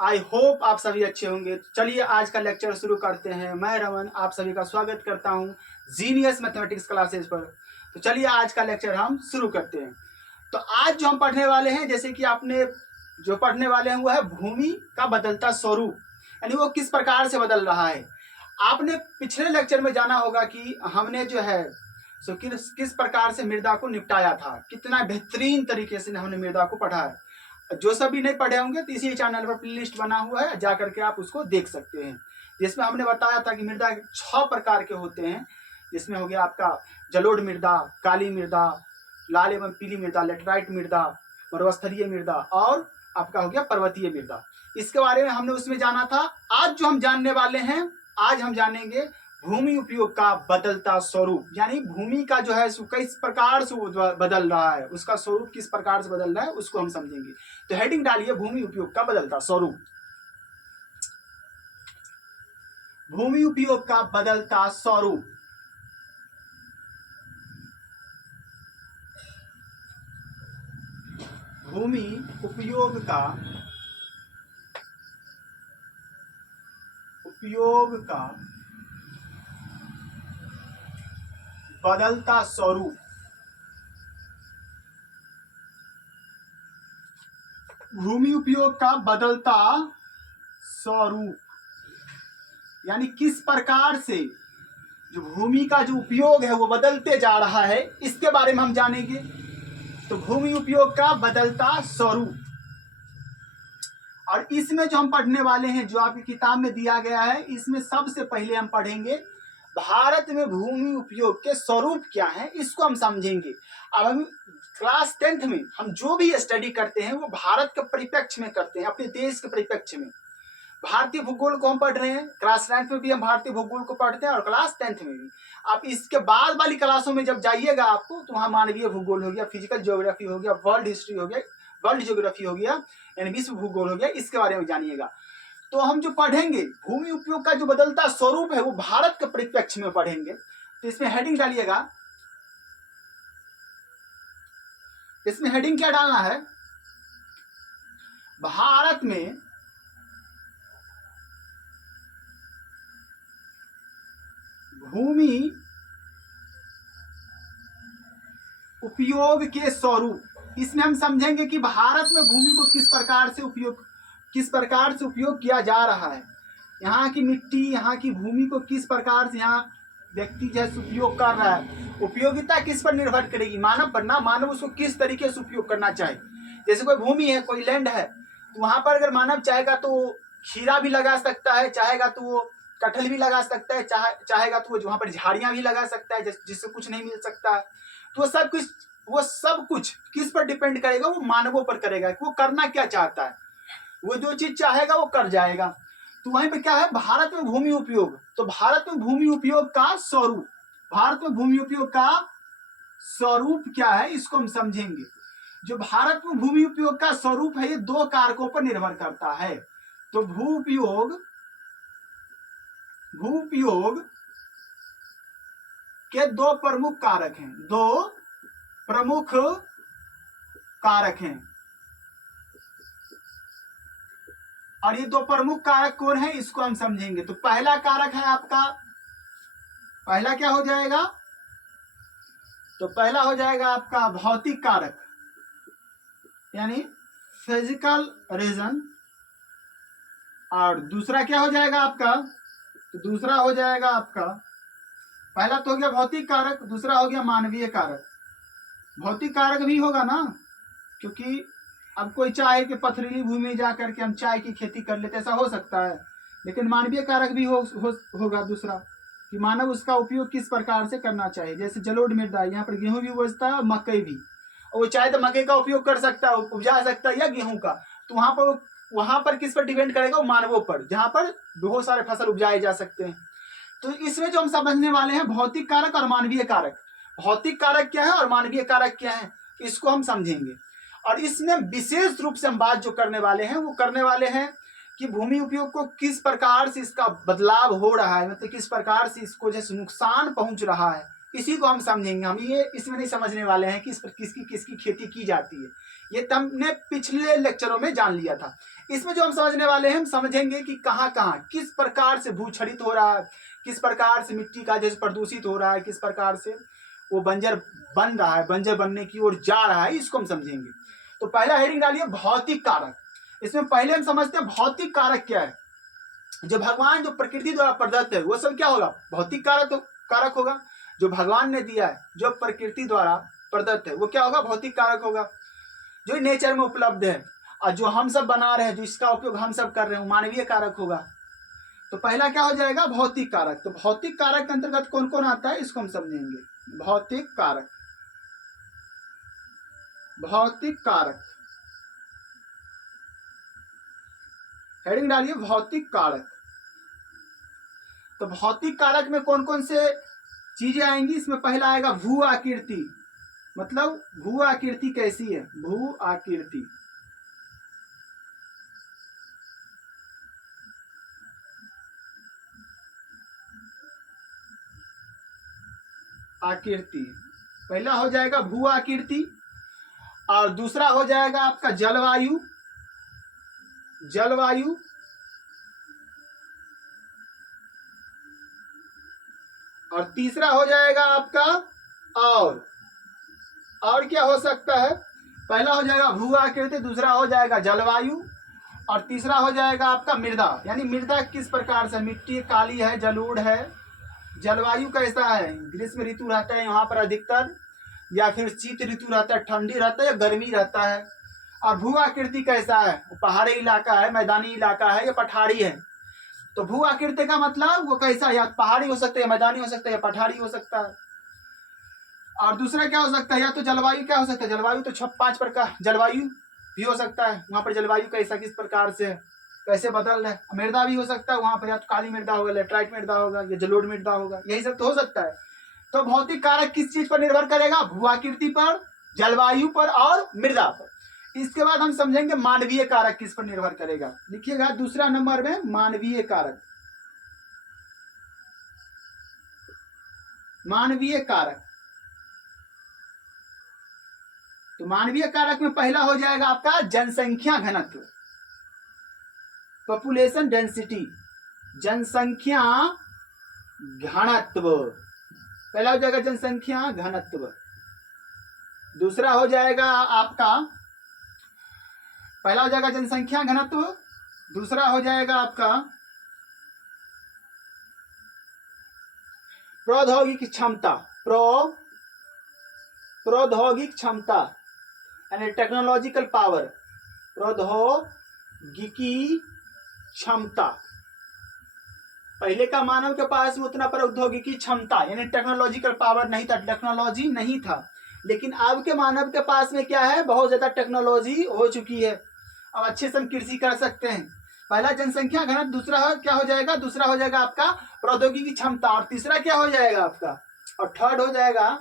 I hope आप सभी अच्छे होंगे। चलिए आज का लेक्चर शुरू करते हैं। मैं रमन आप सभी का स्वागत करता हूं जीनियस मैथमेटिक्स क्लासेस पर। तो चलिए आज का लेक्चर हम शुरू करते हैं। तो आज जो हम पढ़ने वाले हैं, जैसे कि आपने जो पढ़ने वाले हैं वो है भूमि का बदलता स्वरूप, यानी वो किस प्रकार से बदल रहा है। आपने पिछले लेक्चर में जाना होगा कि हमने जो है सो किस प्रकार से मृदा को निपटाया था, कितना बेहतरीन तरीके से हमने मृदा को पढ़ा है। जो सभी नहीं पढ़े होंगे तो इसी चैनल पर प्लेलिस्ट बना हुआ है, जा करके आप उसको देख सकते हैं। जिसमें हमने बताया था कि मृदा 6 प्रकार के होते हैं, जिसमें हो गया आपका जलोढ़ मृदा, काली मृदा, लाल एवं पीली मृदा, लेटराइट मृदा, मरुस्थलीय मृदा और आपका हो गया पर्वतीय मृदा। इसके बारे में हमने उसमें जाना था। आज जो हम जानने वाले हैं, आज हम जानेंगे भूमि उपयोग का बदलता स्वरूप, यानी भूमि का जो है किस प्रकार से बदल रहा है, उसका स्वरूप किस प्रकार से बदल रहा है उसको हम समझेंगे। तो हेडिंग डालिए भूमि उपयोग का बदलता स्वरूप। भूमि उपयोग का बदलता स्वरूप। भूमि उपयोग का बदलता स्वरूप। भूमि उपयोग का बदलता स्वरूप यानी किस प्रकार से जो भूमि का जो उपयोग है वो बदलते जा रहा है, इसके बारे में हम जानेंगे। तो भूमि उपयोग का बदलता स्वरूप, और इसमें जो हम पढ़ने वाले हैं, जो आपकी किताब में दिया गया है, इसमें सबसे पहले हम पढ़ेंगे भारत में भूमि उपयोग के स्वरूप क्या है, इसको हम समझेंगे। अब हम क्लास 10th में हम जो भी स्टडी करते हैं वो भारत के परिप्रेक्ष्य में करते हैं, अपने देश के परिप्रेक्ष्य में। भारतीय भूगोल को हम पढ़ रहे हैं, क्लास 9th में भी हम भारतीय भूगोल को पढ़ते हैं और क्लास 10th में भी। आप इसके बाद वाली क्लासों में जब जाइएगा आपको, तो वहाँ मानवीय भूगोल हो गया, फिजिकल ज्योग्राफी हो गया, वर्ल्ड हिस्ट्री हो गया, वर्ल्ड ज्योग्राफी हो गया, यानी विश्व भूगोल हो गया, इसके बारे में जानिएगा। तो हम जो पढ़ेंगे भूमि उपयोग का जो बदलता स्वरूप है वो भारत के परिप्रेक्ष्य में पढ़ेंगे। तो इसमें हेडिंग डालिएगा। इसमें हेडिंग क्या डालना है? भारत में भूमि उपयोग के स्वरूप। इसमें हम समझेंगे कि भारत में भूमि को किस प्रकार से उपयोग किया जा रहा है। यहाँ की मिट्टी, यहाँ की भूमि को किस प्रकार से यहाँ व्यक्ति जैसे उपयोग कर रहा है। उपयोगिता किस पर निर्भर करेगी? मानव पर ना। मानव उसको किस तरीके से उपयोग करना चाहे। जैसे कोई भूमि है, कोई लैंड है, तो वहां पर अगर मानव चाहेगा तो खीरा भी लगा सकता है, चाहेगा तो वो कटहल भी लगा सकता है, चाहेगा तो वो वहां पर झाड़ियां भी लगा सकता है जिससे कुछ नहीं मिल सकता है। तो वो सब कुछ किस पर डिपेंड करेगा? वो मानवों पर करेगा कि वो करना क्या चाहता है। वो जो चीज चाहेगा वो कर जाएगा। तो वहीं पे क्या है, भारत में भूमि उपयोग। तो भारत में भूमि उपयोग का स्वरूप, भारत में भूमि उपयोग का स्वरूप क्या है, इसको हम समझेंगे। जो भारत में भूमि उपयोग का स्वरूप है, ये 2 कारकों पर निर्भर करता है। तो भू उपयोग के 2 प्रमुख कारक हैं, 2 प्रमुख कारक हैं। और ये 2 प्रमुख कारक कौन है, इसको हम समझेंगे। तो पहला कारक है आपका, पहला क्या हो जाएगा? तो पहला हो जाएगा आपका भौतिक कारक, यानी फिजिकल रीजन। और दूसरा क्या हो जाएगा आपका? तो दूसरा हो जाएगा आपका, पहला तो हो गया भौतिक कारक, दूसरा हो गया मानवीय कारक। भौतिक कारक भी होगा ना, क्योंकि अब कोई चाहे कि पथरीली भूमि में जाकर के हम चाय की खेती कर लेते, ऐसा हो सकता है। लेकिन मानवीय कारक भी होगा दूसरा, कि मानव उसका उपयोग किस प्रकार से करना चाहिए। जैसे जलोढ़ मृदा, यहाँ पर गेहूं भी उपजता है और मकई भी, और वो चाहे तो मकई का उपयोग कर सकता है, उपजा सकता है, या गेहूं का। तो वहां पर किस पर डिपेंड करेगा? वो मानवों पर, जहां पर बहुत सारे फसल उपजाए जा सकते हैं। तो इसमें जो हम समझने वाले हैं भौतिक कारक और मानवीय कारक। भौतिक कारक क्या है और मानवीय कारक क्या है, इसको हम समझेंगे। और इसमें विशेष रूप से हम बात जो करने वाले हैं वो करने वाले हैं कि भूमि उपयोग को किस प्रकार से इसका बदलाव हो रहा है, मतलब किस प्रकार से इसको जैसे नुकसान पहुंच रहा है, इसी को हम समझेंगे। हम ये इसमें नहीं समझने वाले हैं कि इस पर किसकी किसकी खेती की जाती है, ये तो हमने पिछले लेक्चरों में जान लिया था। इसमें जो हम समझने वाले हैं, हम समझेंगे कि कहाँ कहाँ किस प्रकार से भूक्षरित हो रहा है, किस प्रकार से मिट्टी का जैसे प्रदूषित हो रहा है, किस प्रकार से वो बंजर बन रहा है, बंजर बनने की ओर जा रहा है, इसको हम समझेंगे। तो पहला हेडिंग डालिए भौतिक कारक। इसमें पहले हम समझते हैं भौतिक कारक क्या है। जो भगवान जो प्रकृति द्वारा प्रदत्त है वो सब क्या होगा, भौतिक कारक होगा। जो भगवान ने दिया है, जो प्रकृति द्वारा प्रदत्त है, वो क्या होगा, भौतिक कारक होगा। जो नेचर में उपलब्ध है और जो हम सब बना रहे हैं, जो इसका उपयोग हम सब कर रहे हैं, वो मानवीय कारक होगा। तो पहला क्या हो जाएगा, भौतिक कारक। तो भौतिक कारक के अंतर्गत कौन कौन आता है, इसको हम समझेंगे। भौतिक कारक, भौतिक कारक, हेडिंग डालिए भौतिक कारक। तो भौतिक कारक में कौन कौन से चीजें आएंगी, इसमें पहला आएगा भू आकृति। मतलब भू आकृति कैसी है, भू आकृति। आकृति पहला हो जाएगा भू आकृति, और दूसरा हो जाएगा आपका जलवायु, जलवायु, और तीसरा हो जाएगा आपका और क्या हो सकता है, पहला हो जाएगा भू आकृति, दूसरा हो जाएगा जलवायु, और तीसरा हो जाएगा आपका मृदा। यानी मृदा किस प्रकार से, मिट्टी काली है, जलोढ़ है। जलवायु कैसा है, ग्रीष्म ऋतु रहता है यहाँ पर अधिकतर, या फिर शीत ऋतु रहता है, ठंडी रहता है या गर्मी रहता है। और भू आकृति कैसा है, पहाड़ी इलाका है, मैदानी इलाका है या पठारी है। तो भू आकृति का मतलब वो कैसा, या पहाड़ी हो सकता है, या मैदानी हो सकता है, या पठारी हो सकता है। और दूसरा क्या हो सकता है, या तो जलवायु क्या हो सकता है, जलवायु तो 5 प्रकार जलवायु भी हो सकता है, वहां पर जलवायु कैसा किस प्रकार से कैसे बदल रहा है। मृदा भी हो सकता है वहां पर, या तो काली मृदा होगा, लेटराइट मृदा होगा, या जलोढ़ मृदा होगा, यही सब तो हो सकता है। तो भौतिक कारक किस चीज पर निर्भर करेगा, भू आकृति पर, जलवायु पर और मृदा पर। इसके बाद हम समझेंगे मानवीय कारक किस पर निर्भर करेगा। लिखिएगा दूसरा नंबर में मानवीय कारक, मानवीय कारक। तो मानवीय कारक में पहला हो जाएगा आपका जनसंख्या घनत्व, पॉपुलेशन डेंसिटी, जनसंख्या घनत्व। पहला हो जाएगा जनसंख्या घनत्व, दूसरा हो जाएगा आपका, पहला हो जाएगा जनसंख्या घनत्व, दूसरा हो जाएगा आपका प्रौद्योगिक क्षमता, प्रौद्योगिक क्षमता यानी टेक्नोलॉजिकल पावर, प्रौद्योगिकी क्षमता। पहले का मानव के पास में उतना प्रौद्योगिकी क्षमता यानी टेक्नोलॉजिकल पावर नहीं था, टेक्नोलॉजी नहीं था। लेकिन अब के मानव के पास में क्या है, बहुत ज्यादा टेक्नोलॉजी हो चुकी है। अब अच्छे से हम कृषि कर सकते हैं। पहला जनसंख्या घनत्व, दूसरा क्या हो जाएगा, दूसरा हो जाएगा आपका प्रौद्योगिकी क्षमता, और तीसरा क्या हो जाएगा आपका, और थर्ड हो जाएगा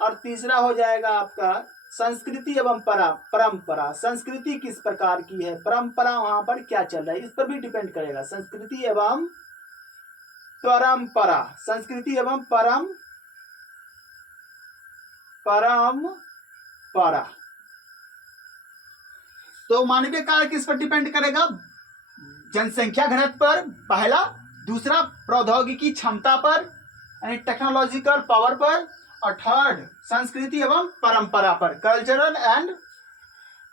और तीसरा हो जाएगा आपका संस्कृति एवं परंपरा। संस्कृति किस प्रकार की है, परंपरा वहां पर क्या चल रहा है, इस पर भी डिपेंड करेगा। संस्कृति एवं परंपरा, संस्कृति एवं परंपरा। तो मानवीय कारक किस पर डिपेंड करेगा, जनसंख्या घनत्व पर पहला, दूसरा प्रौद्योगिकी क्षमता पर यानी टेक्नोलॉजिकल पावर पर, और थर्ड संस्कृति एवं परंपरा पर,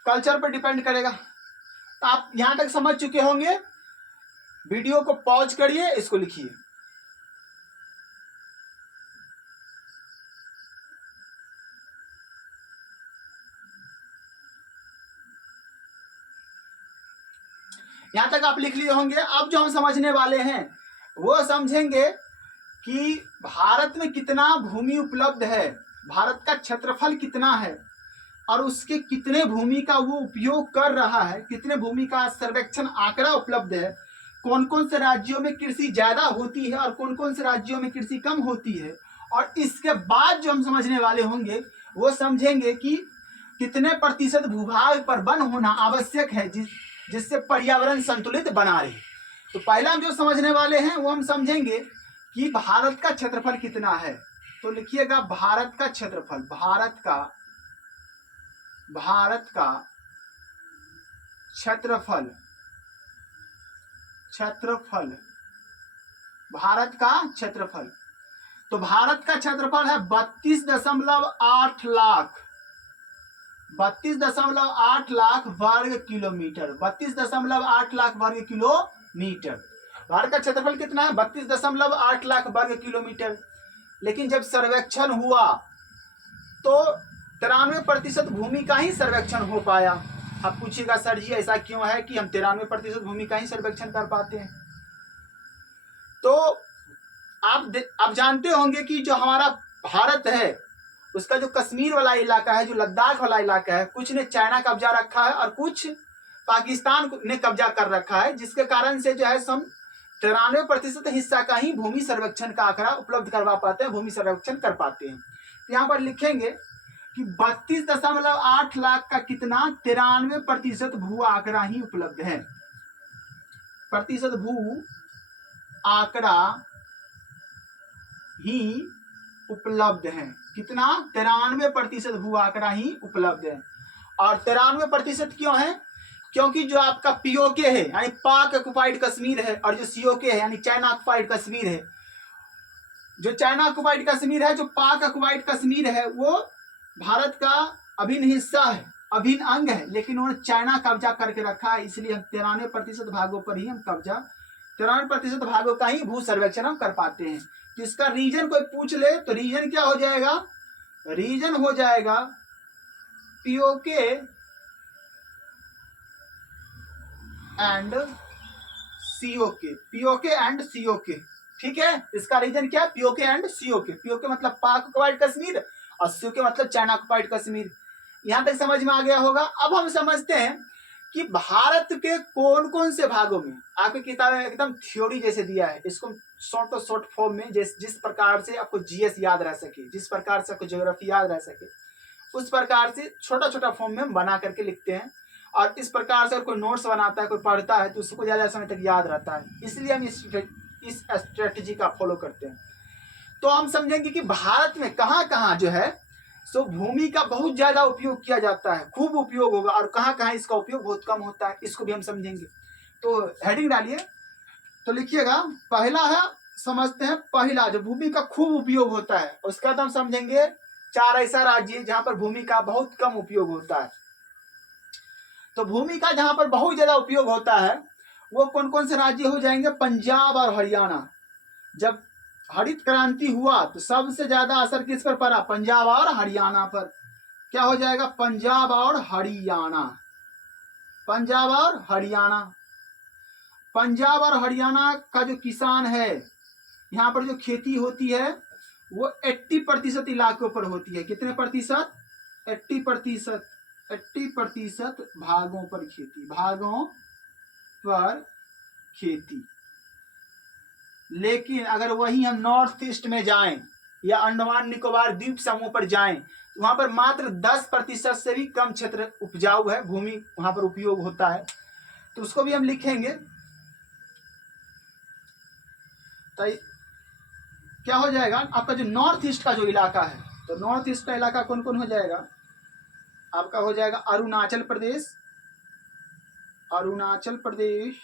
कल्चर पर डिपेंड करेगा। तो आप यहां तक समझ चुके होंगे। वीडियो को पॉज करिए, इसको लिखिए। यहां तक आप लिख लिए होंगे। अब जो हम समझने वाले हैं वो समझेंगे कि भारत में कितना भूमि उपलब्ध है, भारत का क्षेत्रफल कितना है, और उसके कितने भूमि का वो उपयोग कर रहा है, कितने भूमि का सर्वेक्षण आंकड़ा उपलब्ध है, कौन कौन से राज्यों में कृषि ज्यादा होती है और कौन कौन से राज्यों में कृषि कम होती है। और इसके बाद जो हम समझने वाले होंगे वो समझेंगे कि कितने प्रतिशत भूभाग पर वन होना आवश्यक है जिससे पर्यावरण संतुलित बना रहे। तो पहला हम जो समझने वाले हैं वो हम समझेंगे कि भारत का क्षेत्रफल कितना है। तो लिखिएगा भारत का क्षेत्रफल, भारत का क्षेत्रफल, भारत का क्षेत्रफल। तो भारत का क्षेत्रफल है 32.8 लाख, 32.8 लाख वर्ग किलोमीटर, 32.8 लाख वर्ग किलोमीटर। भारत का क्षेत्रफल कितना है? 32.8 लाख वर्ग किलोमीटर। लेकिन जब सर्वेक्षण हुआ तो 93% भूमि का ही सर्वेक्षण हो पाया। आप पूछिएगा सर जी ऐसा क्यों है कि हम 93% भूमि का ही सर्वेक्षण कर पाते हैं? तो आप जानते होंगे कि जो हमारा भारत है उसका जो कश्मीर वाला इलाका है, जो लद्दाख वाला इलाका है, कुछ ने चाइना कब्जा रखा है और कुछ पाकिस्तान ने कब्जा कर रखा है, जिसके कारण से जो है हम 93% हिस्सा का ही भूमि सर्वेक्षण का आंकड़ा उपलब्ध करवा पाते हैं, भूमि सर्वेक्षण कर पाते हैं। तो यहाँ पर लिखेंगे कि 32.8 लाख का कितना 93% भू आंकड़ा ही उपलब्ध है, प्रतिशत भू आंकड़ा ही उपलब्ध है। कितना? 93% भू आंकड़ा ही उपलब्ध है। और 93% क्यों है? क्योंकि जो आपका पीओके है यानी पाक ऑक्युपाइड कश्मीर है, और जो सीओके है यानी चाइना ऑक्युपाइड कश्मीर है, जो चाइना ऑक्युपाइड कश्मीर है, जो पाक ऑक्युपाइड कश्मीर है, वो भारत का अभिन्न हिस्सा है, अभिन्न अंग है, लेकिन उन्होंने चाइना कब्जा करके रखा है। इसलिए हम 93% भागों पर ही हम कब्जा, 93% भागों का ही भू सर्वेक्षण हम कर पाते हैं। तो इसका रीजन कोई पूछ ले तो रीजन क्या हो जाएगा? रीजन हो जाएगा PoK and COK, PoK and COK. ठीक है, इसका रीजन क्या है? PoK and COK. पीओके मतलब पाक ऑक्युपाइड कश्मीर और सीओके मतलब चाइना ऑक्युपाइड कश्मीर। यहां तक समझ में आ गया होगा। अब हम समझते हैं कि भारत के कौन कौन से भागों में, आपकी किताब में एकदम थ्योरी जैसे दिया है, इसको शॉर्ट फॉर्म में जिस प्रकार से आपको जीएस याद रह सके, जिस प्रकार से आपको ज्योग्राफी याद रह सके, उस प्रकार से छोटा छोटा फॉर्म में हम बना करके लिखते हैं। और इस प्रकार से अगर कोई नोट्स बनाता है, कोई पढ़ता है, तो उसको ज्यादा समय तक याद रहता है। इसलिए हम इस स्ट्रेटजी का फॉलो करते हैं। तो हम समझेंगे कि भारत में कहाँ कहाँ जो है सो भूमि का बहुत ज्यादा उपयोग किया जाता है, खूब उपयोग होगा, और कहाँ कहाँ इसका उपयोग बहुत कम होता है, इसको भी हम समझेंगे। तो हेडिंग डालिए, तो लिखिएगा पहला है, समझते हैं पहला जो भूमि का खूब उपयोग होता है। उसका तो हम समझेंगे 4 ऐसा राज्य जहां पर भूमि का बहुत कम उपयोग होता है। तो भूमि का जहां पर बहुत ज्यादा उपयोग होता है वो कौन कौन से राज्य हो जाएंगे? पंजाब और हरियाणा। जब हरित क्रांति हुआ तो सबसे ज्यादा असर किस पर पड़ा? पंजाब और हरियाणा पर। क्या हो जाएगा? पंजाब और हरियाणा, पंजाब और हरियाणा। पंजाब और हरियाणा का जो किसान है, यहाँ पर जो खेती होती है वो 80% इलाकों पर होती है। कितने प्रतिशत? 80%, 80% भागों पर खेती, भागों पर खेती। लेकिन अगर वही हम नॉर्थ ईस्ट में जाएं या अंडमान निकोबार द्वीप समूह पर जाएं तो वहां पर मात्र 10% से भी कम क्षेत्र उपजाऊ है, भूमि वहां पर उपयोग होता है। तो उसको भी हम लिखेंगे। तो क्या हो जाएगा आपका जो नॉर्थ ईस्ट का जो इलाका है, तो नॉर्थ ईस्ट का इलाका कौन कौन हो जाएगा? आपका हो जाएगा अरुणाचल प्रदेश, अरुणाचल प्रदेश,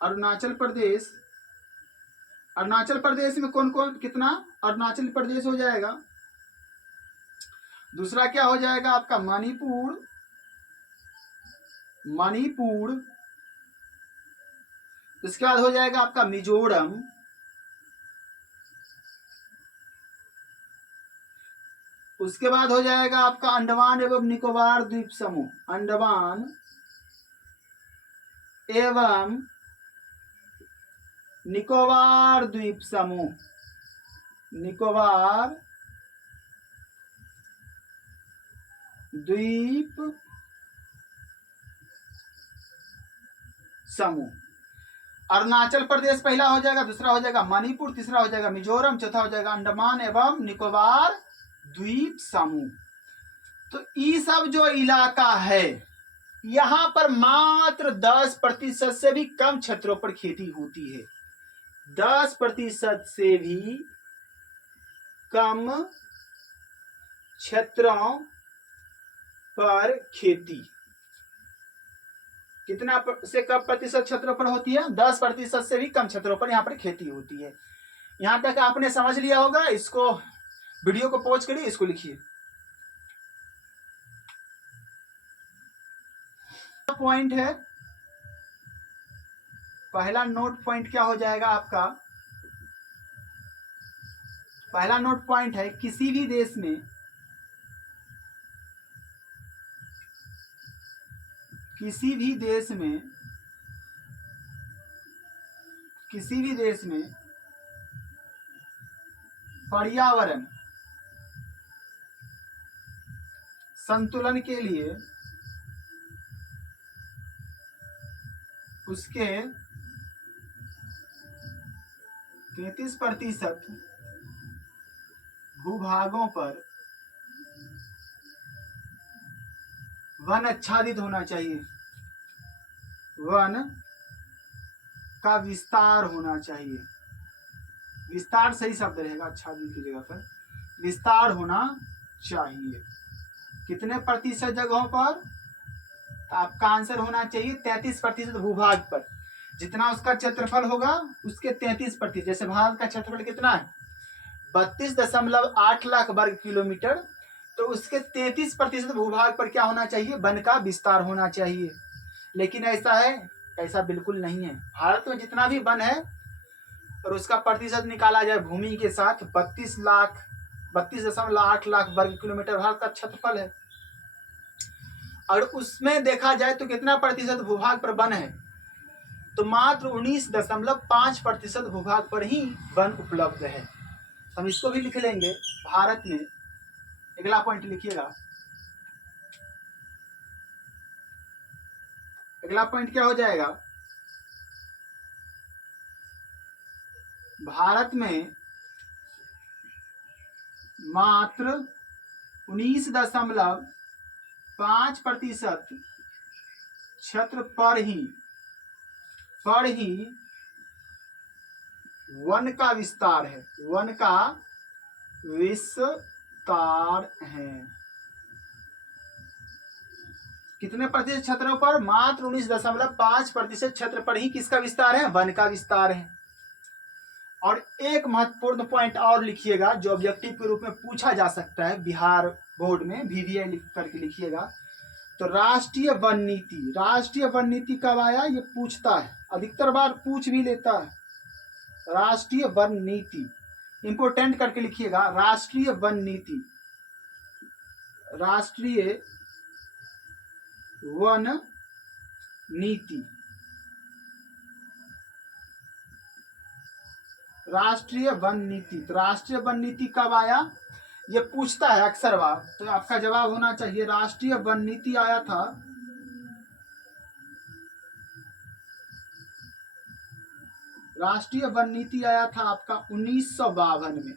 अरुणाचल प्रदेश। अरुणाचल प्रदेश में कौन कौन कितना? अरुणाचल प्रदेश हो जाएगा। दूसरा क्या हो जाएगा आपका? मणिपुर, मणिपुर। उसके बाद हो जाएगा आपका मिजोरम, उसके बाद हो जाएगा आपका अंडमान एवं निकोबार द्वीप समूह, अंडमान एवं निकोबार द्वीप समूह, निकोबार द्वीप समूह। अरुणाचल प्रदेश पहला हो जाएगा, दूसरा हो जाएगा मणिपुर, तीसरा हो जाएगा मिजोरम, चौथा हो जाएगा अंडमान एवं निकोबार द्वीप समूह। तो ये सब जो इलाका है, यहां पर मात्र 10% से भी कम क्षेत्रों पर खेती होती है। 10% से भी कम क्षेत्रों पर खेती कितना से कम प्रतिशत क्षेत्रों पर होती है? 10% से भी कम क्षेत्रों पर यहाँ पर खेती होती है। यहां तक आपने समझ लिया होगा। इसको वीडियो को पॉज करिए, इसको लिखिए। पॉइंट है, पहला नोट पॉइंट क्या हो जाएगा आपका? पहला नोट पॉइंट है, किसी भी देश में पर्यावरण संतुलन के लिए उसके 33% भूभागों पर वन आच्छादित होना चाहिए। वन का विस्तार होना चाहिए। विस्तार सही शब्द रहेगा, आच्छादित की जगह पर विस्तार होना चाहिए। कितने प्रतिशत जगहों पर? आपका आंसर होना चाहिए 33% भूभाग पर। जितना उसका क्षेत्रफल होगा उसके 33%। जैसे भारत का क्षेत्रफल कितना है? 32.8 लाख वर्ग किलोमीटर। तो उसके 33% भूभाग पर क्या होना चाहिए? वन का विस्तार होना चाहिए। लेकिन ऐसा है? ऐसा बिल्कुल नहीं है। भारत में जितना भी वन है और उसका प्रतिशत निकाला जाए भूमि के साथ, 32.8 लाख वर्ग किलोमीटर भारत का क्षेत्रफल है। और उसमें देखा जाए तो कितना प्रतिशत भूभाग पर वन है? तो मात्र 19.5% भूभाग पर ही वन उपलब्ध है। हम इसको भी लिख लेंगे। भारत में, अगला पॉइंट लिखिएगा। अगला पॉइंट क्या हो जाएगा? भारत में मात्र 19.5% क्षेत्र पर ही वन का विस्तार है। वन का विस्तार है। कितने प्रतिशत क्षेत्रों पर? मात्र 19.5% क्षेत्र पर ही किसका विस्तार है? वन का विस्तार है। और एक महत्वपूर्ण पॉइंट और लिखिएगा जो ऑब्जेक्टिव के रूप में पूछा जा सकता है बिहार बोर्ड में, VVI लिख करके लिखिएगा। तो राष्ट्रीय वन नीति, राष्ट्रीय वन नीति कब आया? ये पूछता है, अधिकतर बार पूछ भी लेता है। राष्ट्रीय वन नीति इंपोर्टेंट करके लिखिएगा। राष्ट्रीय वन नीति, राष्ट्रीय वन नीति, राष्ट्रीय वन नीति। तो राष्ट्रीय वन नीति कब आया? ये पूछता है अक्सर बार। तो आपका जवाब होना चाहिए राष्ट्रीय वन नीति आया था राष्ट्रीय वन नीति आया था आपका 1952 में।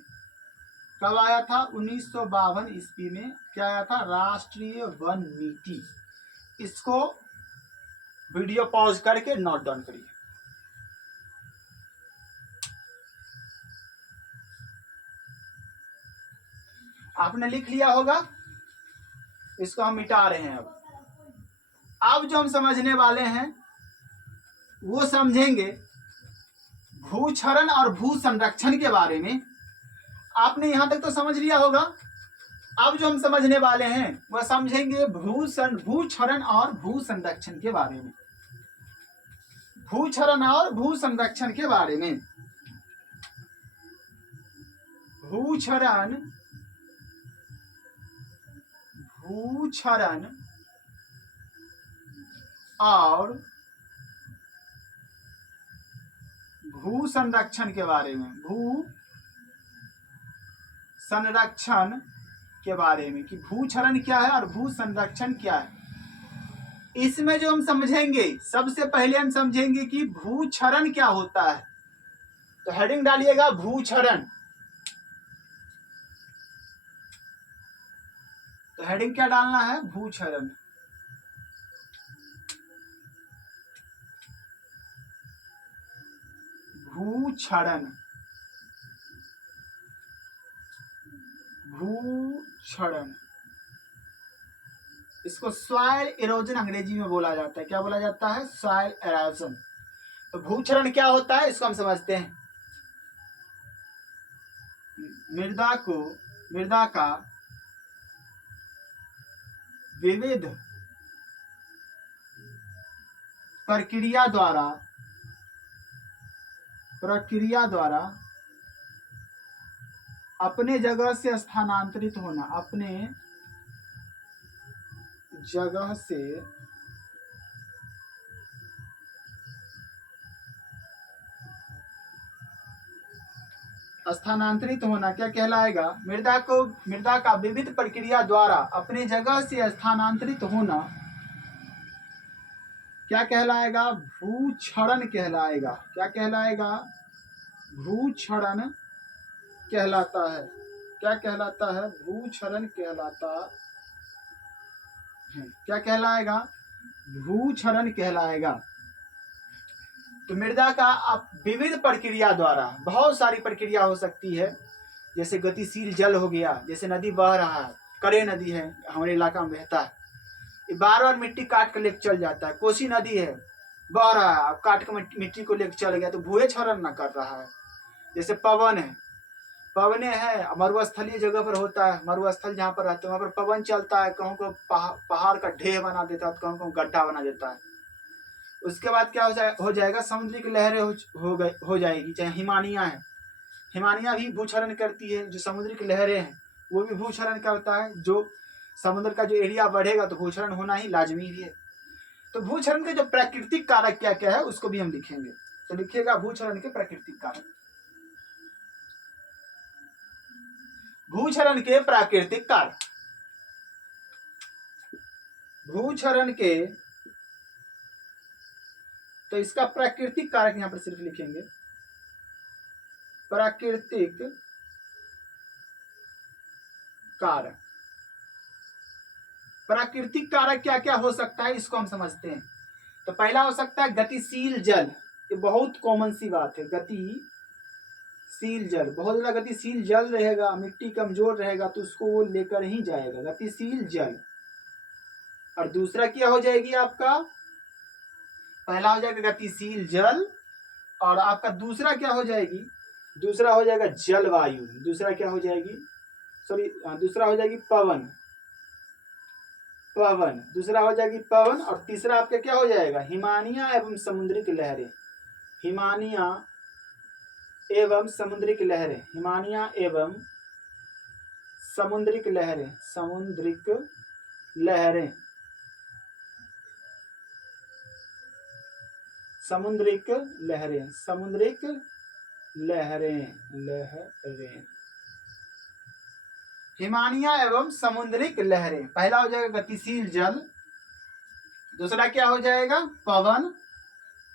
कब आया था? 1952 ईस्वी में क्या आया था? राष्ट्रीय वन नीति। इसको वीडियो पॉज करके नोट डाउन करिए। आपने लिख लिया होगा। इसको हम मिटा रहे हैं। अब जो हम समझने वाले हैं वो समझेंगे भूक्षरण और भू संरक्षण के बारे में। आपने यहां तक तो समझ लिया होगा। अब जो हम समझने वाले हैं वह समझेंगे भूक्षरण और भू संरक्षण के बारे में। भूक्षरण और भू संरक्षण के बारे में। भूक्षरण और भू संरक्षण के बारे में। भू संरक्षण के बारे में कि भूक्षरण क्या है और भू संरक्षण क्या है। इसमें जो हम समझेंगे, सबसे पहले हम समझेंगे कि भूक्षरण क्या होता है। तो हेडिंग डालिएगा भूक्षरण। तो हेडिंग क्या डालना है? भूक्षरण। भूक्षरण, भूक्षरण, इसको सॉइल इरोजन अंग्रेजी में बोला जाता है। क्या बोला जाता है? Soil erosion. तो भूक्षरण क्या होता है इसको हम समझते हैं। मृदा का विविध प्रक्रिया द्वारा अपने जगह से स्थानांतरित होना, अपने जगह से स्थानांतरित होना क्या कहलाएगा? मृदा का विविध प्रक्रिया द्वारा अपने जगह से स्थानांतरित होना क्या कहलाएगा? भूक्षरण कहलाएगा। क्या कहलाएगा? भूक्षरण कहलाता है। क्या कहलाता है? भूक्षरण कहलाता है। क्या कहलाएगा? भूक्षरण कहलाएगा। तो मृदा का विविध प्रक्रिया द्वारा, बहुत सारी प्रक्रिया हो सकती है, जैसे गतिशील जल हो गया, जैसे नदी बह रहा है, करे नदी है हमारे इलाका में बहता है, बार बार मिट्टी काट कर लेके चल जाता है। कोसी नदी है, बह रहा है, अब काट कर मिट्टी को लेके चल गया तो भूए क्षरण न कर रहा है। जैसे पवन है, पवने है, मरुस्थलीय जगह पर होता है, मरुस्थल जहाँ पर रहते हैं वहाँ पर पवन चलता है, कहूँ को पहाड़ का ढेर बना देता है, कहूँ को गड्ढा बना देता है। उसके बाद क्या हो जाएगा? समुद्री की लहरें हो जाएगी। चाहे हिमानिया है, हिमानिया भी भूक्षरण करती है। जो समुद्री की लहरें हैं वो भी भूक्षरण करता है। जो समुद्र का जो एरिया बढ़ेगा तो भूक्षरण होना ही लाजमी भी है। तो भूक्षरण के जो प्राकृतिक कारक क्या क्या है उसको भी हम लिखेंगे। तो लिखिएगा भूक्षरण के प्राकृतिक कारक। भूक्षरण के प्राकृतिक कारक, भूक्षरण के, तो इसका प्राकृतिक कारक यहां पर सिर्फ लिखेंगे प्राकृतिक कारक। प्राकृतिक कारक क्या क्या हो सकता है इसको हम समझते हैं। तो पहला हो सकता है गतिशील जल। ये बहुत कॉमन सी बात है, गतिशील जल। बहुत ज्यादा गतिशील जल रहेगा, मिट्टी कमजोर रहेगा तो उसको वो लेकर ही जाएगा, गतिशील जल। और दूसरा क्या हो जाएगी आपका? पहला हो जाएगा गतिशील जल, और आपका दूसरा क्या हो जाएगी? दूसरा हो जाएगा जलवायु। दूसरा क्या हो जाएगी? दूसरा हो जाएगी पवन। दूसरा हो जाएगी पवन, और तीसरा आपका क्या हो जाएगा? हिमानिया एवं समुद्रिक लहरें। हिमानिया एवं समुद्रिक लहरें। हिमानिया एवं समुद्रिक लहरें। समुद्रिक लहरें। समुद्रिक लहरें। समुद्रिक लहरें। हिमानिया एवं समुद्रिक लहरें। पहला हो जाएगा गतिशील जल, दूसरा क्या हो जाएगा? पवन,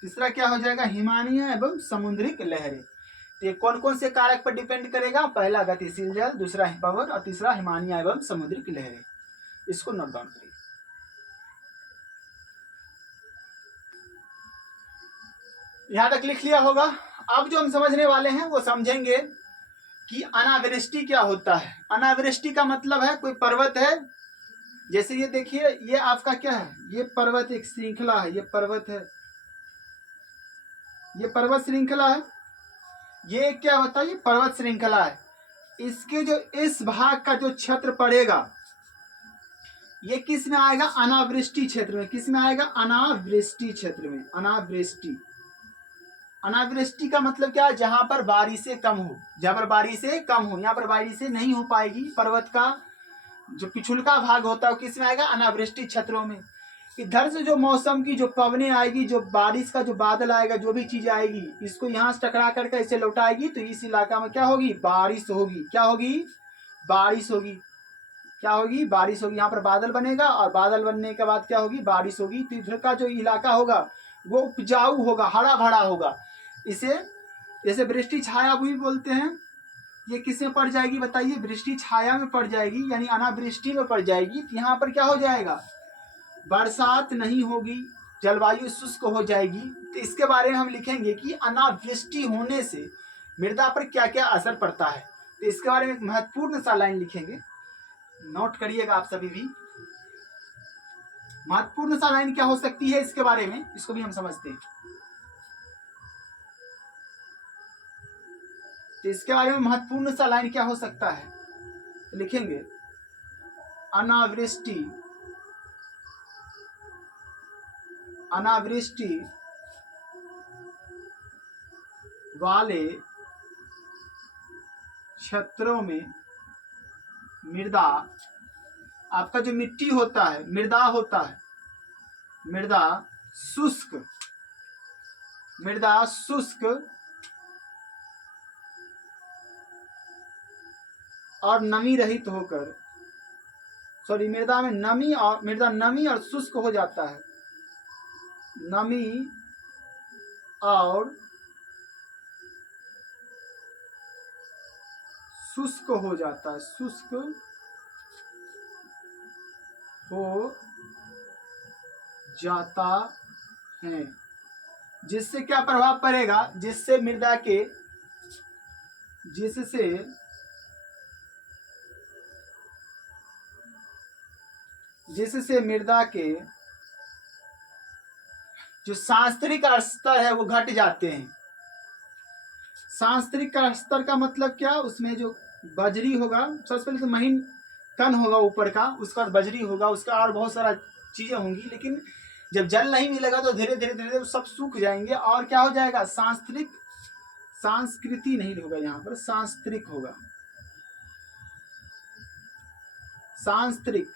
तीसरा क्या हो जाएगा? हिमानिया एवं समुद्रिक लहरें। तो ये कौन कौन से कारक पर डिपेंड करेगा? पहला गतिशील जल, दूसरा पवन, और तीसरा हिमानिया एवं समुद्रिक लहरें। इसको नोट डाउन करिए। यहां तक लिख लिया होगा। अब जो हम समझने वाले हैं वो समझेंगे कि अनावृष्टि क्या होता है। अनावृष्टि का मतलब है कोई पर्वत है, जैसे ये देखिए, ये आपका क्या है? ये पर्वत एक श्रृंखला है, ये पर्वत है, ये पर्वत श्रृंखला है। ये क्या होता है? ये पर्वत श्रृंखला है। इसके जो इस भाग का जो क्षेत्र पड़ेगा ये किस में आएगा? अनावृष्टि क्षेत्र में। किस में आएगा? अनावृष्टि क्षेत्र में। अनावृष्टि। अनावृष्टि का मतलब क्या है? जहां पर बारिशें कम हो, जहां पर बारिशें कम हो, यहाँ पर बारिशें नहीं हो पाएगी। पर्वत का जो पिछुलका भाग होता है वो किस में आएगा? अनावृष्टि क्षेत्रों में। इधर से जो मौसम की जो पवनें आएगी, जो बारिश का जो बादल आएगा, जो भी चीज आएगी, इसको यहाँ से टकरा करके इसे लौटाएगी, तो इस इलाका में क्या होगी? बारिश होगी। क्या होगी? बारिश होगी। क्या होगी? बारिश होगी। यहाँ पर बादल बनेगा और बादल बनने के बाद क्या होगी? बारिश होगी। तो इधर का जो इलाका होगा वो उपजाऊ होगा, हरा भरा होगा। इसे जैसे वृष्टि छाया भी बोलते हैं। ये किस में पड़ जाएगी बताइए? वृष्टि छाया में पड़ जाएगी, यानी अनावृष्टि में पड़ जाएगी। तो यहाँ पर क्या हो जाएगा? बरसात नहीं होगी, जलवायु शुष्क हो जाएगी, तो इसके बारे में हम लिखेंगे कि अनावृष्टि होने से मृदा पर क्या क्या असर पड़ता है। तो इसके बारे में एक महत्वपूर्ण सा लाइन लिखेंगे, नोट करिएगा आप सभी भी। महत्वपूर्ण सा लाइन क्या हो सकती है इसके बारे में, इसको भी हम समझते हैं। तो इसके बारे में महत्वपूर्ण सा लाइन क्या हो सकता है, तो लिखेंगे अनावृष्टि वाले क्षेत्रों में मृदा, आपका जो मिट्टी होता है, मृदा होता है, मृदा शुष्क और नमी रहित होकर, सॉरी, मृदा नमी और शुष्क हो जाता है, नमी और शुष्क हो जाता है, शुष्क हो जाता है। जिससे क्या प्रभाव पड़ेगा, जिससे मृदा के जो सांस्कृतिक स्तर है वो घट जाते हैं। सांस्कृतिक स्तर का मतलब क्या, उसमें जो बजरी होगा, सबसे पहले तो महीन कण होगा ऊपर का, उसका बजरी होगा, उसका और बहुत सारा चीजें होंगी, लेकिन जब जल नहीं मिलेगा तो धीरे धीरे सब सूख जाएंगे और क्या हो जाएगा, सांस्कृति नहीं होगा, यहाँ पर सांस्कृतिक होगा, सांस्कृतिक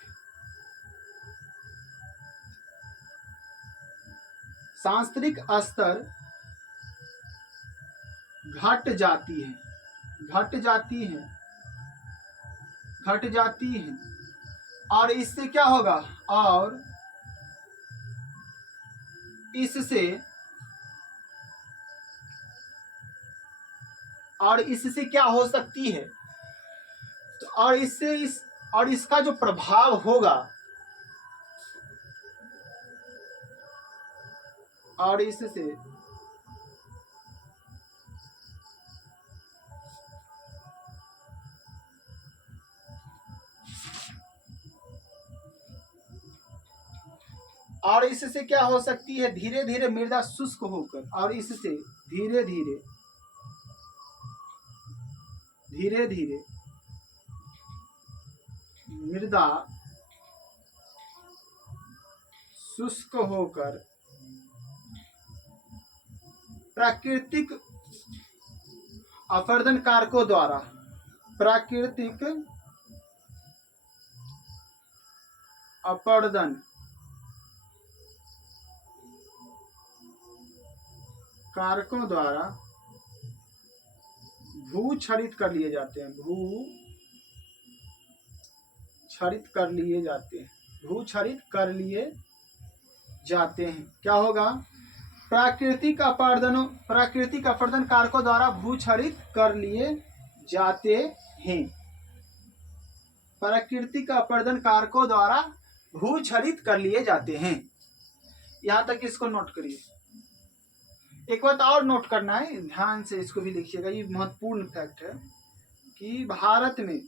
स्तर घट जाती है और इससे क्या होगा, और इससे क्या हो सकती है, तो और इसका जो प्रभाव होगा, और इससे क्या हो सकती है, धीरे धीरे मृदा शुष्क होकर, और इससे धीरे धीरे मृदा शुष्क होकर प्राकृतिक अपरदन कारकों द्वारा भूक्षरित कर लिए जाते हैं। क्या होगा, प्राकृतिक अपरदन कारकों द्वारा भूक्षरित कर लिए जाते हैं। प्राकृतिक अपरदन कारकों द्वारा भूक्षरित कर लिए जाते हैं। यहां तक इसको नोट करिए। एक बात और नोट करना है, ध्यान से इसको भी लिखिएगा, ये महत्वपूर्ण फैक्ट है कि भारत में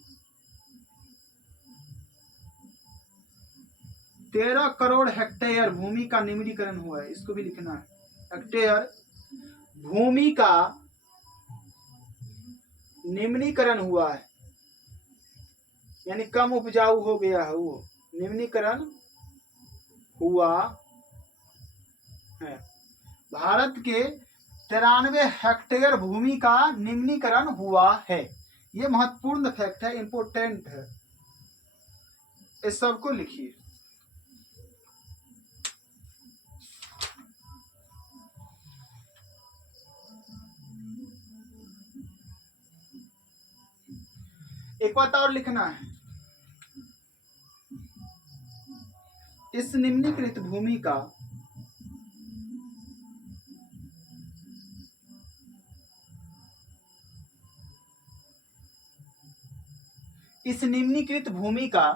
13 करोड़ हेक्टेयर भूमि का निम्नीकरण हुआ है, इसको भी लिखना है। हेक्टेयर भूमि का निम्नीकरण हुआ है, यानी कम उपजाऊ हो गया है, वो निम्नीकरण हुआ है। भारत के 93 हेक्टेयर भूमि का निम्नीकरण हुआ है। ये महत्वपूर्ण फैक्ट है, इंपोर्टेंट है, इस सबको लिखिए। एक बात और लिखना है, इस निम्नीकृत भूमि का इस निम्नीकृत भूमि का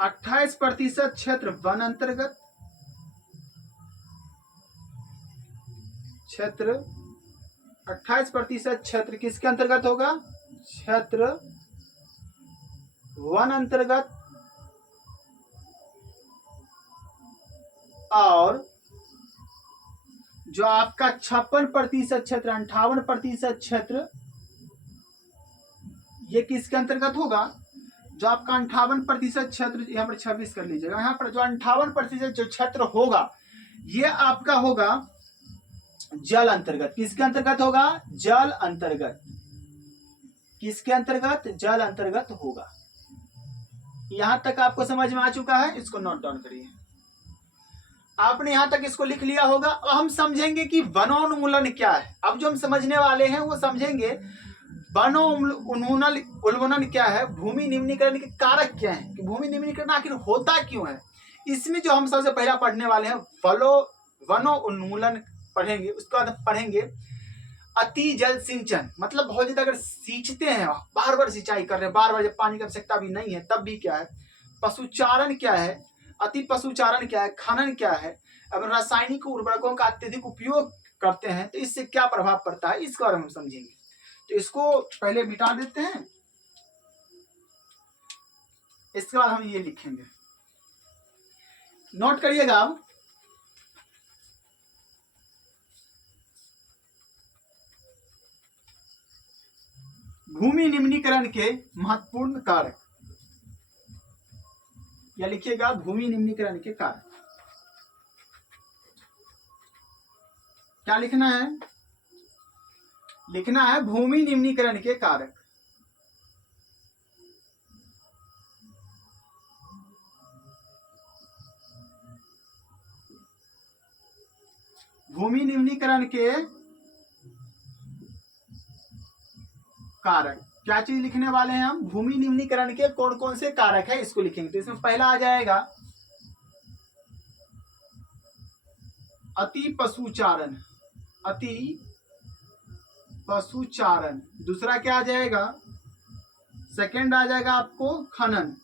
28% क्षेत्र वन अंतर्गत क्षेत्र 28% क्षेत्र किसके अंतर्गत होगा? क्षेत्र वन अंतर्गत, और जो आपका 56% क्षेत्र, 58% क्षेत्र, ये किसके अंतर्गत होगा? जो आपका 58% क्षेत्र, यहाँ पर 26 कर लीजिएगा, यहाँ पर जो 58% जो क्षेत्र होगा ये आपका होगा जल अंतर्गत। किसके अंतर्गत होगा? जल अंतर्गत। किसके अंतर्गत? जल अंतर्गत होगा। यहां तक आपको समझ में आ चुका है? इसको नोट डाउन करिए। आपने यहां तक इसको लिख लिया होगा। अब हम समझेंगे कि वनोन्मूलन क्या है। अब जो हम समझने वाले हैं वो समझेंगे वनोन्मूलन क्या है, भूमि निम्नीकरण के कारक क्या है, कि भूमि निम्नीकरण आखिर होता क्यों है। इसमें जो हम सबसे पहला पढ़ने वाले हैं वनोन्मूलन पढ़ेंगे। उसके बाद पढ़ेंगे अति जल सिंचन, मतलब बहुत ज्यादा अगर सींचते हैं, बार बार सिंचाई कर रहे हैं, बार बार जब पानी की आवश्यकता भी नहीं है तब भी क्या है। पशुचारण क्या है, अति पशुचारण क्या है, खनन क्या है। अगर रासायनिक उर्वरकों का अत्यधिक उपयोग करते हैं तो इससे क्या प्रभाव पड़ता है, इसके बारे में हम समझेंगे। तो इसको पहले मिटा देते हैं, इसके बाद हम ये लिखेंगे। नोट करिएगा आप, भूमि निम्नीकरण के महत्वपूर्ण कारक, या लिखिएगा भूमि निम्नीकरण के कारक। क्या लिखना है? लिखना है भूमि निम्नीकरण के कारक। भूमि निम्नीकरण के कारक क्या चीज लिखने वाले हैं हम? भूमि निम्नीकरण के कौन कौन से कारक है इसको लिखेंगे। तो इसमें पहला आ जाएगा अति पशुचारण, अति पशुचारण। दूसरा क्या आ जाएगा? सेकंड आ जाएगा आपको खनन।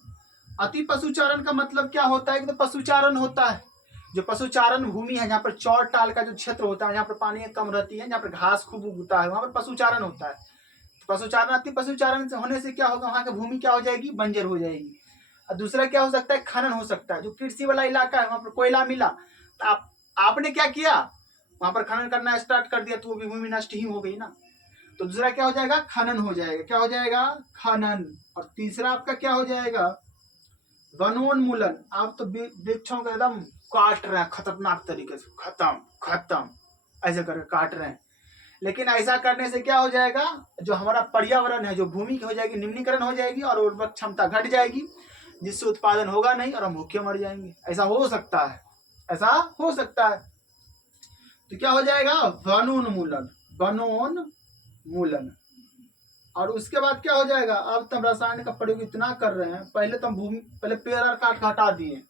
अति पशुचारण का मतलब क्या होता है कि तो पशुचारण होता है, जो पशुचारण भूमि है, जहाँ पर चौर टाल का जो क्षेत्र होता है, जहाँ पर पानी कम रहती है, जहाँ पर घास खूब उगता है, वहां पर पशुचारण होता है। पशुचारण, अति पशुचारण होने से क्या होगा? वहां की भूमि क्या हो जाएगी? बंजर हो जाएगी। और दूसरा क्या हो सकता है? खनन हो सकता है। जो कृषि वाला इलाका है वहां पर कोयला मिला तो आपने क्या किया? वहां पर खनन करना स्टार्ट कर दिया तो वो भी भूमि नष्ट ही हो गई ना। तो दूसरा क्या हो जाएगा? खनन हो जाएगा। क्या हो जाएगा? खनन। और तीसरा आपका क्या हो जाएगा? वनोन्मूलन। आप तो वृक्षों को एकदम काट रहे हैं खतरनाक तरीके से, खत्म खत्म ऐसे करके काट रहे हैं। लेकिन ऐसा करने से क्या हो जाएगा? जो हमारा पर्यावरण है, जो भूमि की हो जाएगी निम्नीकरण हो जाएगी और उर्वरक क्षमता घट जाएगी, जिससे उत्पादन होगा नहीं और हम भूखे मर जाएंगे। ऐसा हो सकता है, ऐसा हो सकता है। तो क्या हो जाएगा? वनोन्मूलन, वनोन्मूलन। और उसके बाद क्या हो जाएगा? अब तब रसायन का प्रयोग इतना कर रहे हैं, पहले तो भूमि, पहले पेड़ और काट हटा दिए,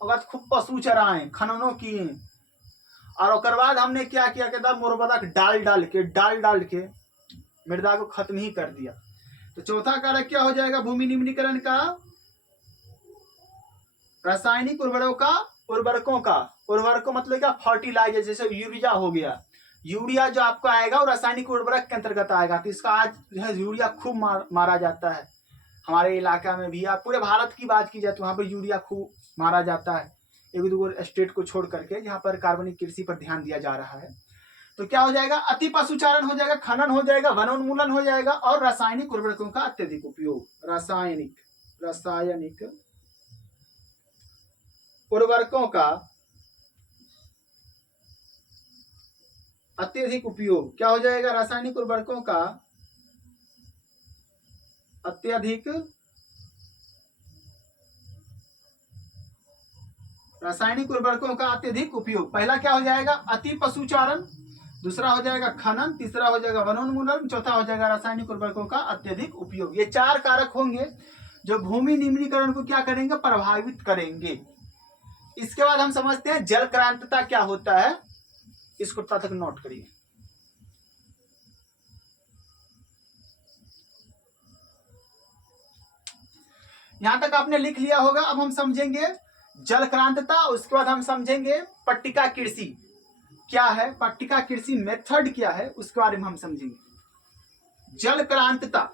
और खूब पशु चराए, खननों किए, और उसके बाद हमने क्या किया कि उर्वरक डाल डाल के मृदा को खत्म ही कर दिया। तो चौथा कारक क्या हो जाएगा भूमि निम्नीकरण का? रासायनिक उर्वरकों मतलब क्या? फर्टिलाइजर, जैसे यूरिया हो गया। यूरिया जो आपको आएगा वो रासायनिक उर्वरक के अंतर्गत आएगा। तो इसका आज जो है यूरिया खूब मारा जाता है हमारे इलाका में भी। आप पूरे भारत की बात की जाए तो वहां पर यूरिया खूब मारा जाता है, एक दो स्टेट को छोड़ करके जहां पर कार्बनिक कृषि पर ध्यान दिया जा रहा है। तो क्या हो जाएगा? अति पशुचारण हो जाएगा, खनन हो जाएगा, वनोन्मूलन हो जाएगा, और रासायनिक उर्वरकों का अत्यधिक उपयोग। रासायनिक उर्वरकों का अत्यधिक उपयोग। क्या हो जाएगा? रासायनिक उर्वरकों का अत्यधिक उपयोग। पहला क्या हो जाएगा? अति पशुचारण। दूसरा हो जाएगा खनन। तीसरा हो जाएगा वनोन्मूलन। चौथा हो जाएगा रासायनिक उर्वरकों का अत्यधिक उपयोग। ये चार कारक होंगे जो भूमि निम्नीकरण को क्या करेंगे? प्रभावित करेंगे। इसके बाद हम समझते हैं जल क्रांतता क्या होता है। इसको तब तक नोट करिए। यहां तक आपने लिख लिया होगा। अब हम समझेंगे जल क्रांतता, उसके बाद हम समझेंगे पट्टिका कृषि। क्या है, पट्टिका कृषि मेथड क्या है, उसके बारे में हम समझेंगे। जल क्रांतता,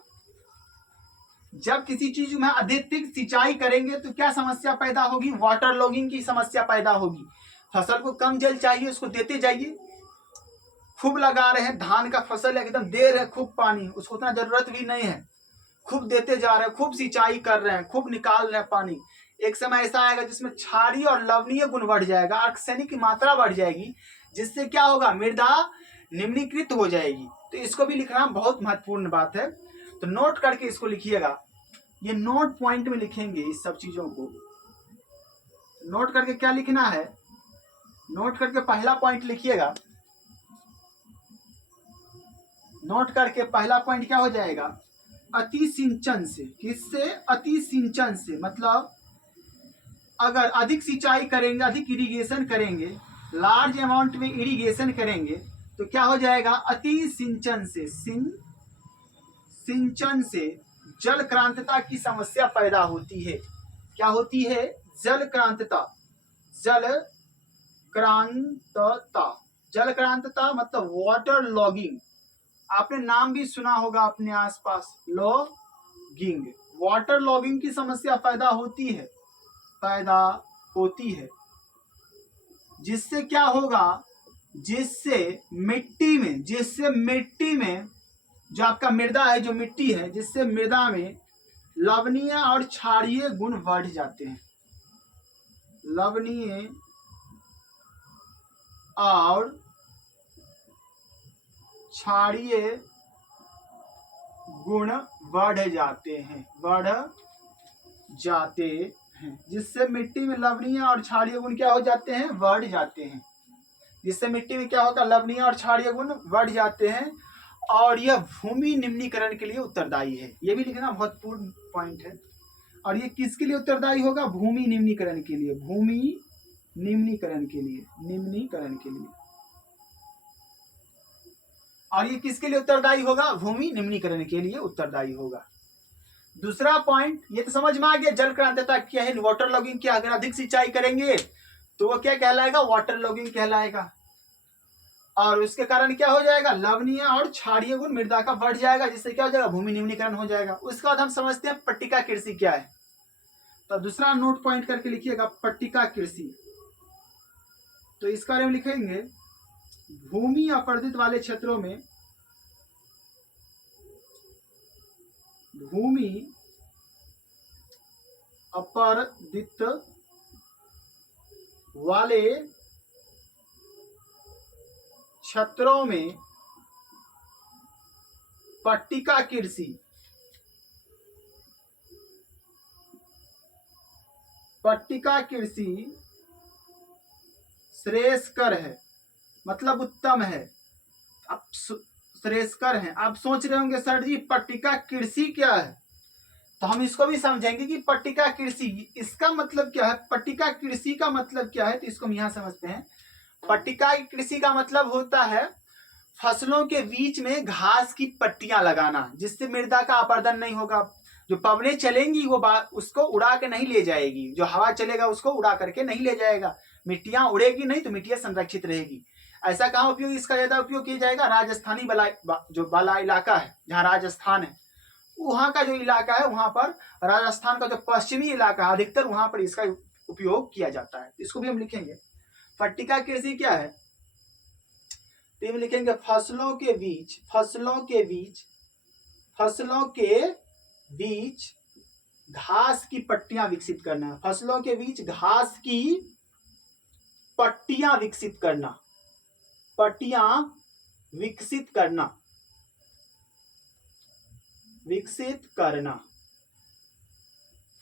जब किसी चीज में अधिक सिंचाई करेंगे तो क्या समस्या पैदा होगी, वाटर लॉगिंग की समस्या पैदा होगी। फसल को कम जल चाहिए, उसको देते जाइए। खूब लगा रहे हैं, धान का फसल एकदम दे रहे हैं खूब पानी, उसको उतना जरूरत भी नहीं है, खूब देते जा रहे हैं, खूब सिंचाई कर रहे हैं, खूब निकाल रहे हैं पानी। एक समय ऐसा आएगा जिसमें क्षारीय और लवणीय गुण बढ़ जाएगा, आर्सेनिक की मात्रा बढ़ जाएगी, जिससे क्या होगा, मृदा निम्नीकृत हो जाएगी। तो इसको भी लिखना बहुत महत्वपूर्ण बात है, तो नोट करके इसको लिखिएगा। ये नोट पॉइंट में लिखेंगे इस सब चीजों को। नोट करके क्या लिखना है, नोट करके पहला पॉइंट लिखिएगा। नोट करके पहला पॉइंट क्या हो जाएगा, अति सिंचन से। किससे, अति सिंचन से, मतलब अगर अधिक सिंचाई करेंगे, अधिक इरिगेशन करेंगे, लार्ज अमाउंट में इरिगेशन करेंगे तो क्या हो जाएगा, अति सिंचन से, सिंचन से जल क्रांतता की समस्या पैदा होती है। क्या होती है, जल क्रांतता। जल क्रांतता, जल क्रांतता मतलब वाटर लॉगिंग। आपने नाम भी सुना होगा अपने आसपास, लॉगिंग, वाटर लॉगिंग की समस्या पैदा होती है, पैदा होती है। जिससे क्या होगा, जिससे मिट्टी में जो आपका मृदा है, जो मिट्टी है, जिससे मृदा में लवणीय और क्षारीय गुण बढ़ जाते हैं। लवणीय और क्षारीय गुण बढ़ जाते हैं, जिससे मिट्टी में लवणीय और क्षारीय गुण क्या हो जाते हैं, बढ़ जाते हैं। जिससे मिट्टी में क्या होगा, लवणीय और क्षारीय गुण बढ़ जाते हैं, और यह भूमि निम्नीकरण के लिए उत्तरदायी है। यह भी लिखना महत्वपूर्ण पॉइंट है। और ये किसके लिए उत्तरदायी होगा, भूमि निम्नीकरण के लिए, भूमि निम्नीकरण के लिए। और ये किसके लिए उत्तरदायी होगा, भूमि निम्नीकरण के लिए उत्तरदायी होगा। दूसरा पॉइंट, ये तो समझ में आ गया जल क्रांतता क्या है, वाटर लॉगिंग क्या। अगर अधिक सिंचाई करेंगे तो वो क्या कहलाएगा, वाटर लॉगिंग कहलाएगा। और उसके कारण क्या हो जाएगा, लवणीय और क्षारीय गुण मृदा का बढ़ जाएगा, जिससे क्या हो जाएगा, भूमि निम्नीकरण हो जाएगा। उसके बाद हम समझते हैं पट्टिका कृषि क्या है। तो दूसरा नोट पॉइंट करके लिखिएगा, पट्टिका कृषि। तो इसके बारे में लिखेंगे, भूमि अपर्दित वाले क्षेत्रों में, भूमि अपर्दित वाले क्षेत्रों में पट्टिका कृषि श्रेयस्कर है, मतलब उत्तम है। अब श्रेयस्कर है। आप सोच रहे होंगे सर जी पट्टिका कृषि क्या है, तो हम इसको भी समझेंगे कि पट्टिका कृषि इसका मतलब क्या है, पट्टिका कृषि का मतलब क्या है, तो इसको हम यहाँ समझते हैं। पट्टिका कृषि का मतलब होता है फसलों के बीच में घास की पट्टियां लगाना, जिससे मृदा का अपरदन नहीं होगा। जो पवने चलेंगी वो उसको उड़ा के नहीं ले जाएगी, जो हवा चलेगा उसको उड़ा करके नहीं ले जाएगा, मिट्टियां उड़ेगी नहीं तो मिट्टियां संरक्षित रहेगी। ऐसा कहाँ उपयोग, इसका ज्यादा उपयोग किया जाएगा, राजस्थानी जो बाला इलाका है, जहाँ राजस्थान है, वहां का जो इलाका है, वहां पर राजस्थान का जो पश्चिमी इलाका है, अधिकतर वहां पर इसका उपयोग किया जाता है। इसको भी हम लिखेंगे। पट्टिका कृषि क्या है, तो हम लिखेंगे फसलों के बीच घास की पट्टियां विकसित करना। फसलों के बीच घास की पट्टियां विकसित करना।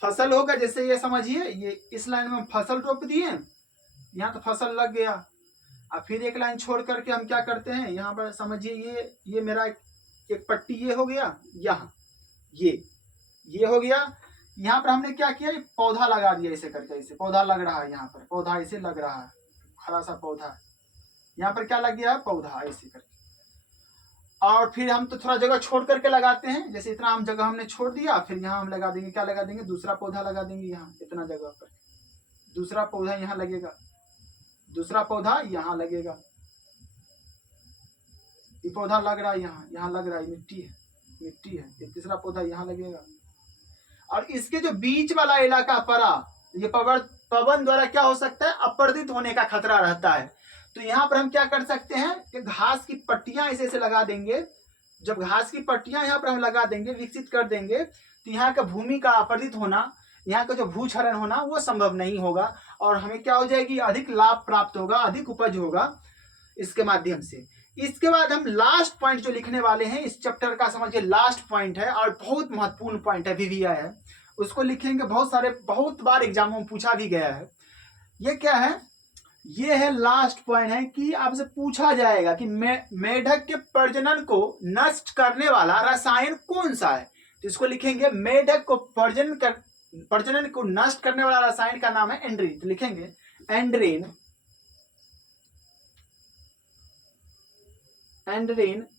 फसल होगा, जैसे ये समझिए, ये इस लाइन में फसल रोप दिए, यहाँ तो फसल लग गया। अब फिर एक लाइन छोड़ करके हम क्या करते हैं, यहाँ पर समझिए ये मेरा एक पट्टी ये हो गया, यहाँ ये हो गया। यहाँ पर हमने क्या किया, पौधा लगा दिया ऐसे करके, ऐसे पौधा लग रहा है, यहाँ पर पौधा ऐसे लग रहा है, खड़ा सा पौधा, यहाँ पर क्या लग गया है, पौधा ऐसे करके। और फिर हम तो थोड़ा जगह छोड़ करके लगाते हैं, जैसे इतना हम जगह हमने छोड़ दिया, फिर यहाँ हम लगा देंगे, क्या लगा देंगे, दूसरा पौधा लगा देंगे। यहाँ इतना जगह पर दूसरा पौधा यहाँ लगेगा, दूसरा पौधा यहाँ लगेगा। ये पौधा लग रहा है यहाँ लग रहा है, मिट्टी है। ये तीसरा पौधा यहाँ लगेगा, और इसके जो बीच वाला इलाका पड़ा, ये पवन द्वारा क्या हो सकता है, अपरदित होने का खतरा रहता है। तो यहाँ पर हम क्या कर सकते हैं कि घास की पट्टियां ऐसे लगा देंगे। जब घास की पट्टियां यहाँ पर हम लगा देंगे, विकसित कर देंगे, तो यहाँ का भूमि का अपरदित होना, यहाँ का जो भूक्षरण होना वो संभव नहीं होगा, और हमें क्या हो जाएगी, अधिक लाभ प्राप्त होगा, अधिक उपज होगा इसके माध्यम से। इसके बाद हम लास्ट पॉइंट जो लिखने वाले हैं इस चैप्टर का, समझिए लास्ट पॉइंट है और बहुत महत्वपूर्ण पॉइंट है, VVI है, उसको लिखेंगे। बहुत बार एग्जामों में पूछा भी गया है। ये क्या है, ये है लास्ट पॉइंट है कि आपसे पूछा जाएगा कि मेढक के प्रजनन को नष्ट करने वाला रसायन कौन सा है। तो इसको लिखेंगे, मेढक को प्रजनन को नष्ट करने वाला रसायन का नाम है एंड्रीन। तो लिखेंगे एंड्रीन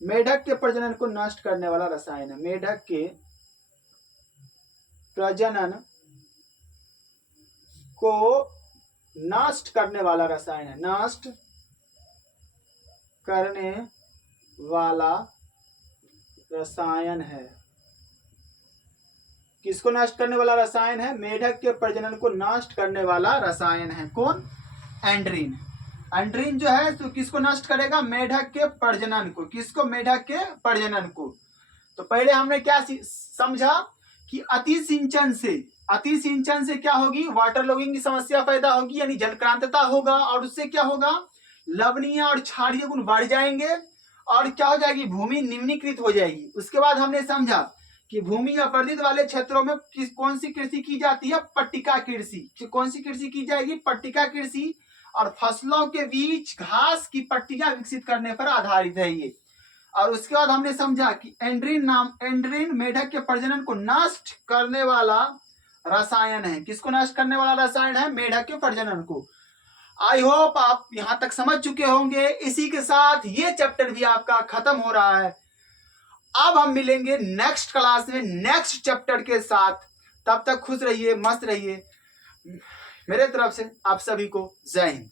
मेढक के प्रजनन को नष्ट करने वाला रसायन है। मेढक के प्रजनन को नष्ट करने वाला रसायन है, नष्ट करने वाला रसायन है। किसको नष्ट करने वाला रसायन है, मेढक के प्रजनन को नष्ट करने वाला रसायन है कौन, एंड्रीन। एंड्रीन जो है तो किसको नष्ट करेगा, मेढक के प्रजनन को। किसको, मेढक के प्रजनन को। तो पहले हमने क्या समझा कि अति सिंचन से क्या होगी, वाटर लॉगिंग की समस्या पैदा होगी, यानी जलक्रांतता होगा, और उससे क्या होगा, लवणीय और क्षारीय गुण बढ़ जाएंगे, और क्या हो जाएगी, भूमि निम्नीकृत हो जाएगी। उसके बाद हमने समझा कि भूमि अपरदित वाले क्षेत्रों में कौन सी कृषि की जाती है, पट्टिका कृषि। कौन सी कृषि की जाएगी, पट्टिका कृषि, और फसलों के बीच घास की पट्टियां विकसित करने पर आधारित है ये। और उसके बाद हमने समझा कि एंड्रीन मेढक के प्रजनन को नष्ट करने वाला रसायन है। किसको नष्ट करने वाला रसायन है, मेढक के प्रजनन को। आई होप आप यहां तक समझ चुके होंगे। इसी के साथ ये चैप्टर भी आपका खत्म हो रहा है। अब हम मिलेंगे नेक्स्ट क्लास में नेक्स्ट चैप्टर के साथ। तब तक खुश रहिए, मस्त रहिए। मेरे तरफ से आप सभी को जय हिंद।